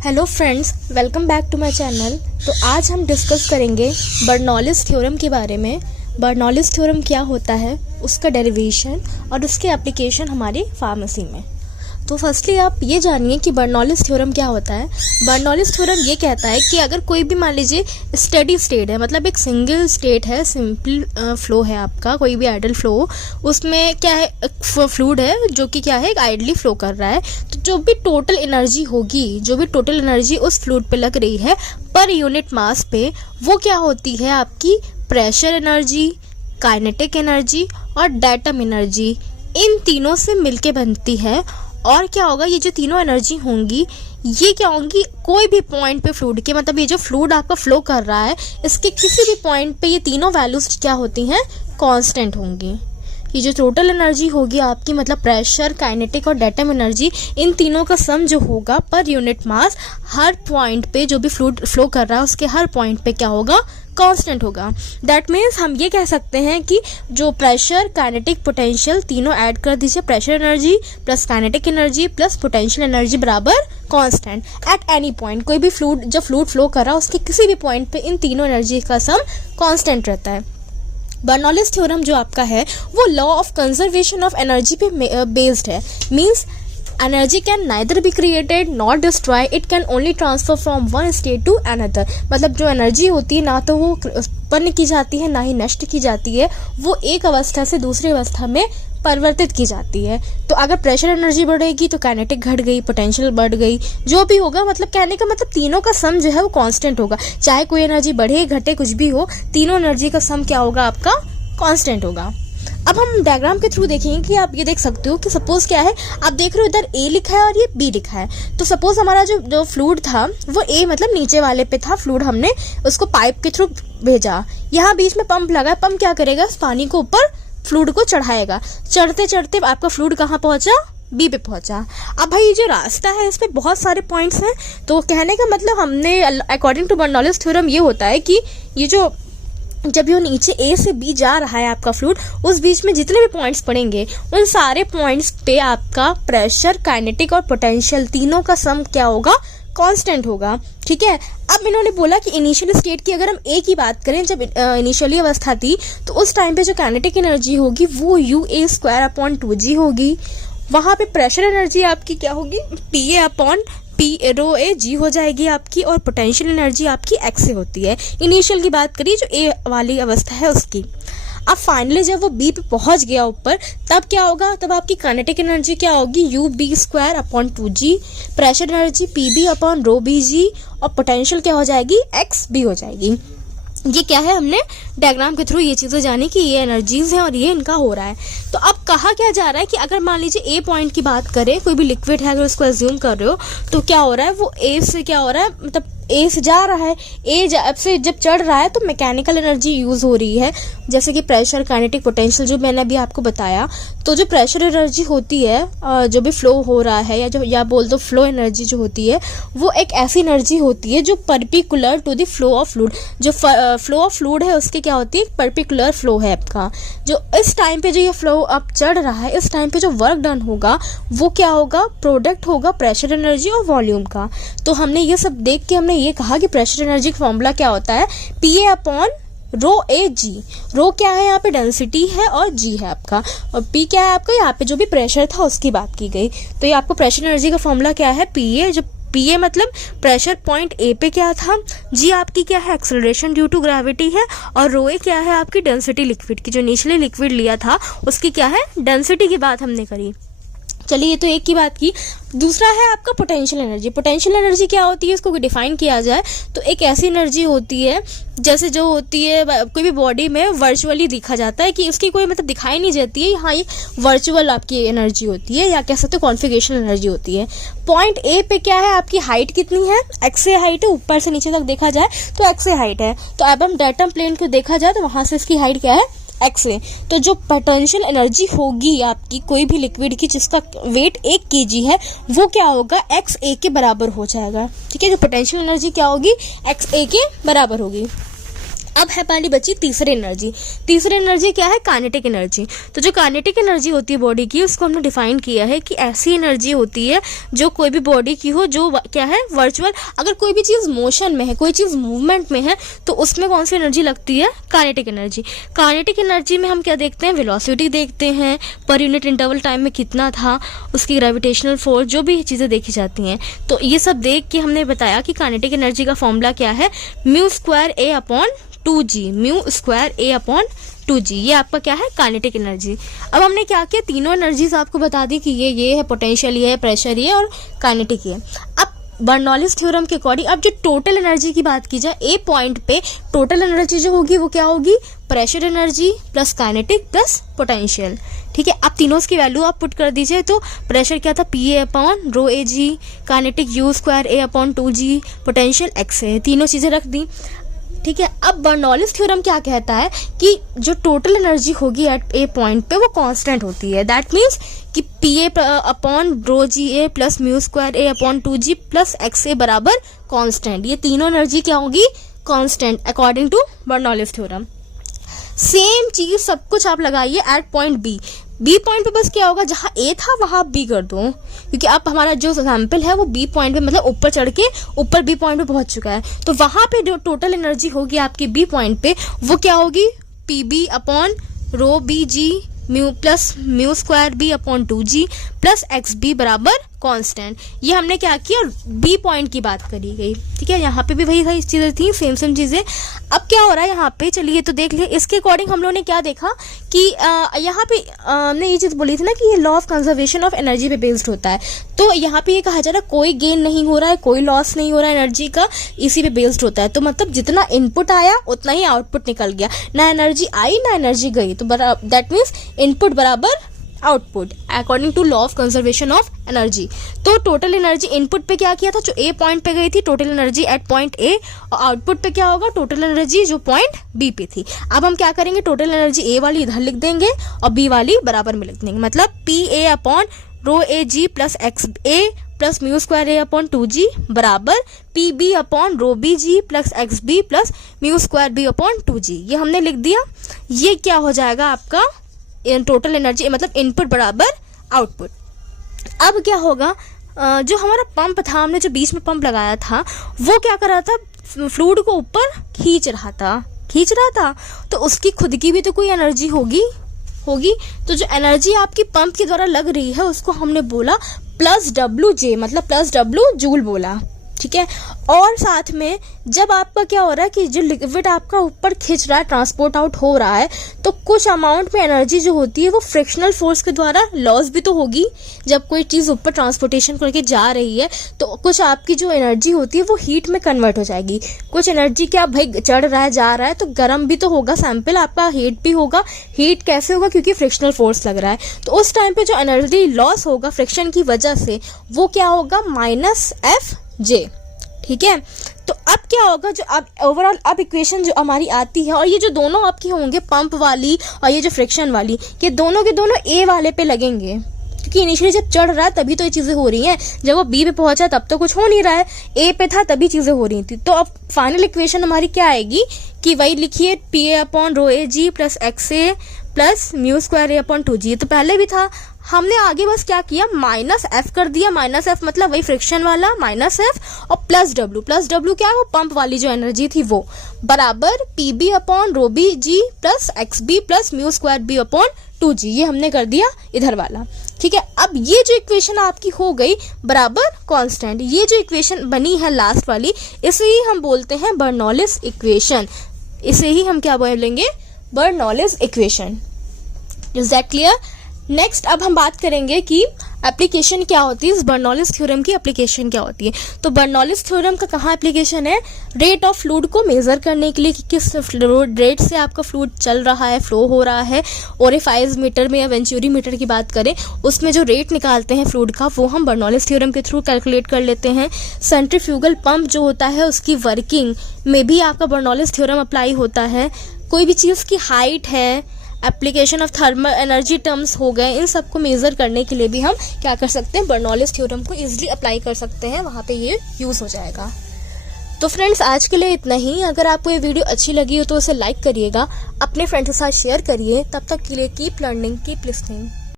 Hello friends, welcome back to my channel. तो आज हम डिस्कस करेंगे बर्नौलीज थ्योरम के बारे में। बर्नौलीज थ्योरम क्या होता है, उसका डेरिवेशन और उसके एप्लीकेशन हमारी फार्मेसी में। तो फर्स्टली आप ये जानिए कि बर्नौलीज थ्योरम क्या होता है। बर्नौलीज थ्योरम ये कहता है कि अगर कोई भी मान लीजिए स्टेडी स्टेट है, मतलब एक सिंगल स्टेट है, सिंपल फ्लो है आपका, कोई भी आइडल फ्लो, उसमें क्या है, फ्लूइड है जो कि क्या है, एक आइडली फ्लो कर रहा है। तो जो भी टोटल एनर्जी होगी, जो भी टोटल एनर्जी उस फ्लूइड पे लग रही है पर यूनिट मास पे, वो क्या होती है आपकी प्रेशर एनर्जी, काइनेटिक एनर्जी और डेटम एनर्जी। इन तीनों से मिलके बनती है। और क्या होगा, ये जो तीनों एनर्जी होंगी ये क्या होंगी, कोई भी पॉइंट पे फ्लूइड के, मतलब ये जो फ्लूइड आपका फ्लो कर रहा है इसके किसी भी पॉइंट पे ये तीनों वैल्यूज क्या होती हैं, कांस्टेंट होंगी। ये जो टोटल एनर्जी होगी आपकी, मतलब प्रेशर, काइनेटिक और डेटम एनर्जी, इन तीनों का सम जो होगा पर यूनिट मास, हर पॉइंट पे जो भी फ्लूइड फ्लो कर रहा है उसके हर पॉइंट पे क्या होगा, कांस्टेंट होगा। दैट मीन्स हम ये कह सकते हैं कि जो प्रेशर, काइनेटिक, पोटेंशियल तीनों ऐड कर दीजिए, pressure energy plus kinetic energy plus potential energy बराबर कांस्टेंट एट एनी पॉइंट। कोई भी फ्लूइड जब फ्लूइड फ्लो कर रहा है उसके किसी भी पॉइंट पे इन तीनों एनर्जी का सम कांस्टेंट रहता है। बर्नौलीज थ्योरम जो आपका है वो law of conservation of energy पे बेस्ड है। Means energy can neither be created not destroy, it can only transfer from one state to another. मतलब जो एनर्जी होती है ना तो वो उत्पन्न की जाती है ना ही नष्ट की जाती है, वो एक अवस्था से दूसरी अवस्था में परिवर्तित की जाती है। तो अगर प्रेशर एनर्जी बढ़ेगी तो काइनेटिक घट गई, पोटेंशियल बढ़ गई, जो भी होगा, मतलब कहने का मतलब तीनों का सम जो है वो कांस्टेंट होगा। चाहे कोई एनर्जी बढ़े घटे कुछ भी हो, तीनों एनर्जी का सम क्या होगा, आपका कांस्टेंट होगा। अब हम डायग्राम के थ्रू देखेंगे कि आप ये देख सकते हो कि सपोज क्या है, आप देख रहे हो इधर ए लिखा है और ये बी लिखा है। तो सपोज हमारा जो फ्लूइड था वो ए मतलब नीचे वाले पे था फ्लूइड, हमने उसको पाइप के थ्रू भेजा। यहाँ बीच में पंप लगा है, पंप क्या करेगा, इस पानी को ऊपर फ्लूइड को चढ़ाएगा। चढ़ते चढ़ते आपका फ्लूइड कहाँ पहुंचा, बी पे पहुंचा। अब भाई ये जो रास्ता है इस पे बहुत सारे पॉइंट्स हैं। तो कहने का मतलब हमने अकॉर्डिंग टू बर्नौलीज थ्योरम ये होता है कि ये जो जब ये नीचे ए से बी जा रहा है आपका फ्लूइड, उस बीच में जितने भी पॉइंट्स पड़ेंगे उन सारे पॉइंट्स पे आपका प्रेशर, काइनेटिक और पोटेंशियल तीनों का सम क्या होगा, कांस्टेंट होगा। ठीक है। अब इन्होंने बोला कि इनिशियल स्टेट की अगर हम ए की बात करें, जब इनिशियली अवस्था थी तो उस टाइम पे जो काइनेटिक एनर्जी होगी वो UA² होगी। वहां पे प्रेशर एनर्जी आपकी क्या होगी, PA/ρAg हो जाएगी आपकी, और पोटेंशियल एनर्जी आपकी x से होती है। इनिशियल की बात करिए जो ए वाली अवस्था है उसकी। अब फाइनली जब वो बी पे पहुंच गया ऊपर, तब क्या होगा, तब आपकी काइनेटिक एनर्जी क्या होगी, UB²/2g, प्रेशर एनर्जी PB/ρBg और पोटेंशियल क्या हो जाएगी, XB हो जाएगी। ये क्या है, हमने डायग्राम के थ्रू ये चीज़ें जानी कि ये एनर्जीज हैं और ये इनका हो रहा है। तो अब कहा क्या जा रहा है कि अगर मान लीजिए ए पॉइंट की बात करें, कोई भी लिक्विड है अगर उसको एज्यूम कर रहे हो, तो क्या हो रहा है, वो ए से क्या हो रहा है, मतलब ए से जा रहा है, ए से जब चढ़ रहा है तो मैकेनिकल एनर्जी यूज हो रही है, जैसे कि प्रेशर, काइनेटिक, पोटेंशियल जो मैंने अभी आपको बताया। तो जो प्रेशर एनर्जी होती है, जो भी फ्लो हो रहा है, या बोल दो फ्लो एनर्जी जो होती है, वो एक ऐसी एनर्जी होती है जो perpendicular to the flow of fluid. जो फ्लो ऑफ फ्लूइड है उसके क्या होती है, परपिकुलर फ्लो है आपका। जो इस टाइम पे जो ये फ्लो अब चढ़ रहा है, इस टाइम पे जो वर्क डन होगा वो क्या होगा, प्रोडक्ट होगा प्रेशर एनर्जी और वॉल्यूम का। तो हमने ये सब देख के हमने ये कहा कि प्रेशर एनर्जी का फॉर्मूला क्या होता है, PA/ρAg। रो क्या है, यहाँ पे डेंसिटी है और जी है आपका, और पी क्या है आपका, यहाँ पे जो भी प्रेशर था उसकी बात की गई। तो ये आपको प्रेशर एनर्जी का फॉर्मूला क्या है, PA। जो PA मतलब प्रेशर पॉइंट ए पे क्या था, जी आपकी क्या है, एक्सेलरेशन ड्यू टू ग्रेविटी है, और ρA क्या है आपकी डेंसिटी लिक्विड की, जो इनिशियली लिक्विड लिया था उसकी क्या है, डेंसिटी की बात हमने करी। चलिए ये तो एक की बात की। दूसरा है आपका पोटेंशियल एनर्जी। पोटेंशियल एनर्जी क्या होती है, इसको डिफाइन किया जाए तो एक ऐसी एनर्जी होती है जैसे जो होती है कोई भी बॉडी में वर्चुअली दिखा जाता है कि उसकी कोई मतलब दिखाई नहीं जाती है, हाँ ये वर्चुअल आपकी एनर्जी होती है, या कह सकते हो कॉन्फिगरेशन एनर्जी होती है। पॉइंट ए पे क्या है, आपकी हाइट कितनी है, एक्स ए हाइट है, ऊपर से नीचे तक देखा जाए तो एक्स ए हाइट है। तो अब हम डेटम प्लेन को देखा जाए तो वहां से इसकी हाइट क्या है, एक्स ए। तो जो पोटेंशियल एनर्जी होगी आपकी कोई भी लिक्विड की जिसका वेट 1 kg है, वो क्या होगा, एक्स ए के बराबर हो जाएगा। ठीक है, जो पोटेंशियल एनर्जी क्या होगी, एक्स ए के बराबर होगी। अब है हमारी बची तीसरी एनर्जी। तीसरी एनर्जी क्या है? Kinetic energy. तो जो काइनेटिक एनर्जी होती है बॉडी की, उसको हमने डिफाइन किया है कि ऐसी एनर्जी होती है जो कोई भी बॉडी की हो, जो क्या है? वर्चुअल। अगर कोई भी चीज़ मोशन में है, कोई चीज़ मूवमेंट में है, तो उसमें कौन सी एनर्जी लगती है? Kinetic energy. काइनेटिक एनर्जी में हम क्या देखते हैं? वेलोसिटी देखते हैं, पर यूनिट इंटरवल टाइम में कितना था, उसकी ग्रेविटेशनल फोर्स, जो भी चीज़ें देखी जाती हैं। तो ये सब देख के हमने बताया कि काइनेटिक एनर्जी का फॉर्मूला क्या है? म्यू स्क्वायर ए अपॉन 2g, म्यू स्क्वायर ए अपॉन 2g। ये आपका क्या है? Kinetic energy. अब हमने क्या किया? तीनों एनर्जीज आपको बता दी कि ये है पोटेंशियल, ये है प्रेशर, ये और काइनेटिक ये। अब बर्नौलीज थ्योरम के अकॉर्डिंग अब जो टोटल एनर्जी की बात की जाए, ए पॉइंट पे टोटल एनर्जी जो होगी वो क्या होगी? Pressure energy plus kinetic plus potential. ठीक है, अब तीनों की वैल्यू आप पुट कर दीजिए। तो प्रेशर क्या था? पी ए अपॉन रो ए जी, काइनेटिक यू स्क्वायर ए अपॉन 2g, पोटेंशियल एक्स है। तीनों चीज़ें रख दी। ठीक है, अब बर्नौलीज थ्योरम क्या कहता है कि जो टोटल एनर्जी होगी एट ए पॉइंट पे वो कांस्टेंट होती है। दैट मीन्स कि p A upon rho g a plus mu square A upon 2g plus x a बराबर कांस्टेंट। ये तीनों एनर्जी क्या होगी? Constant according to Bernoulli's theorem. Same चीज सब कुछ आप लगाइए at point B. B point पे बस क्या होगा? जहाँ ए था वहां आप बी कर दो, क्योंकि अब हमारा जो सैंपल है वो बी पॉइंट पे, मतलब ऊपर चढ़ के ऊपर बी पॉइंट पे पहुंच चुका है। तो वहां पे जो टोटल एनर्जी होगी आपकी बी पॉइंट पे वो क्या होगी? P b upon rho b g mu plus mu square b upon 2g plus x b बराबर कांस्टेंट। ये हमने क्या किया? बी पॉइंट की बात करी गई। ठीक है, यहाँ पे भी वही सारी चीज़ें थी, सेम चीज़ें। अब क्या हो रहा है यहाँ पे? चलिए तो देख ले। इसके अकॉर्डिंग हम लोगों ने क्या देखा कि यहाँ पे हमने ये चीज़ बोली थी ना कि ये law of conservation of energy पे बेस्ड होता है। तो यहाँ पे ये कहा जा रहा है कोई गेन नहीं हो रहा है, कोई लॉस नहीं हो रहा है एनर्जी का, इसी पे बेस्ड होता है। तो मतलब जितना इनपुट आया उतना ही आउटपुट निकल गया, ना एनर्जी आई ना एनर्जी गई। तो दैट मीन्स इनपुट बराबर output according to law of conservation of energy. तो टोटल एनर्जी इनपुट पे क्या किया था? जो ए पॉइंट पे गई थी total energy at point A, और आउटपुट पे क्या होगा? टोटल एनर्जी जो पॉइंट बी पे थी। अब हम क्या करेंगे? टोटल एनर्जी ए वाली इधर लिख देंगे और बी वाली बराबर में लिख देंगे। मतलब पी ए अपॉन रो ए जी प्लस एक्स ए प्लस म्यू स्क्वायर ए अपॉन 2g बराबर p b upon rho b g plus x b plus mu square b upon 2g। ये हमने लिख दिया। ये क्या हो जाएगा आपका? टोटल एनर्जी, मतलब इनपुट बराबर आउटपुट। अब क्या होगा? जो हमारा पंप था, हमने जो बीच में पंप लगाया था, वो क्या कर रहा था? फ्लूइड को ऊपर खींच रहा था। तो उसकी खुद की भी तो कोई एनर्जी होगी। तो जो एनर्जी आपकी पंप के द्वारा लग रही है उसको हमने बोला प्लस डब्ल्यू जे, मतलब प्लस डब्ल्यू जूल बोला। ठीक है, और साथ में जब आपका क्या हो रहा है कि जो लिक्विड आपका ऊपर खिंच रहा है, ट्रांसपोर्ट आउट हो रहा है, तो कुछ अमाउंट में एनर्जी जो होती है वो फ्रिक्शनल फोर्स के द्वारा लॉस भी तो होगी। जब कोई चीज़ ऊपर ट्रांसपोर्टेशन करके जा रही है तो कुछ आपकी जो एनर्जी होती है वो हीट में कन्वर्ट हो जाएगी। कुछ एनर्जी क्या भाई चढ़ रहा है, जा रहा है, तो गर्म भी तो होगा सैंपल, आपका हीट भी होगा। हीट कैसे होगा? क्योंकि फ्रिक्शनल फोर्स लग रहा है। तो उस टाइम पे जो एनर्जी लॉस होगा फ्रिक्शन की वजह से वो क्या होगा? माइनस एफ जे। ठीक है, तो अब क्या होगा? जो अब ओवरऑल अब इक्वेशन जो हमारी आती है, और ये जो दोनों आपकी होंगे पंप वाली और ये जो फ्रिक्शन वाली, ये दोनों के दोनों ए वाले पे लगेंगे, क्योंकि इनिशियली जब चढ़ रहा है तभी तो ये चीज़ें हो रही हैं। जब वो बी पे पहुंचा तब तो कुछ हो नहीं रहा है, ए पे था तभी चीज़ें हो रही थी। तो अब फाइनल इक्वेशन हमारी क्या आएगी कि वही लिखिए पी ए अपॉन रो ए जी प्लस एक्स ए प्लस म्यू स्क्वायर ए अपॉन 2g। तो पहले भी था, हमने आगे बस क्या किया? माइनस एफ कर दिया। माइनस एफ मतलब वही फ्रिक्शन वाला माइनस एफ, और प्लस डब्ल्यू क्या है? वो पंप वाली जो एनर्जी थी वो, बराबर p b upon rho b g plus x b plus mu square b upon 2g। ये हमने कर दिया इधर वाला। ठीक है, अब ये जो इक्वेशन आपकी हो गई बराबर कांस्टेंट। ये जो इक्वेशन बनी है लास्ट वाली, इसे ही हम बोलते हैं बर्नौलीज इक्वेशन। इसे ही हम क्या बोलेंगे? Bernoulli's equation. Is that clear? Next अब हम बात करेंगे कि एप्लीकेशन क्या होती है, इस बर्नौलीज थ्योरम की एप्लीकेशन क्या होती है। तो बर्नौलीज थ्योरम का कहाँ एप्लीकेशन है? रेट ऑफ फ्लूइड को मेजर करने के लिए कि किस रेट से आपका फ्लूइड चल रहा है, फ्लो हो रहा है। ओरिफाइज मीटर में या वेंचुरी मीटर की बात करें, उसमें जो रेट निकालते हैं फ्लूइड का वो हम बर्नौलीज थ्योरम के थ्रू कैलकुलेट कर लेते हैं। सेंट्रीफ्यूगल पंप जो होता है उसकी वर्किंग में भी आपका बर्नौलीज थ्योरम अप्लाई होता है। कोई भी चीज़ की हाइट है, application of thermal energy terms हो गए, इन सबको मेजर करने के लिए भी हम क्या कर सकते हैं? बर्नौलीज थ्योरम को इजीली अप्लाई कर सकते हैं, वहाँ पे ये यूज़ हो जाएगा। तो फ्रेंड्स आज के लिए इतना ही। अगर आपको ये वीडियो अच्छी लगी हो तो उसे लाइक करिएगा, अपने फ्रेंड्स के साथ शेयर करिए। तब तक के लिए कीप लर्निंग, कीप लिसनिंग।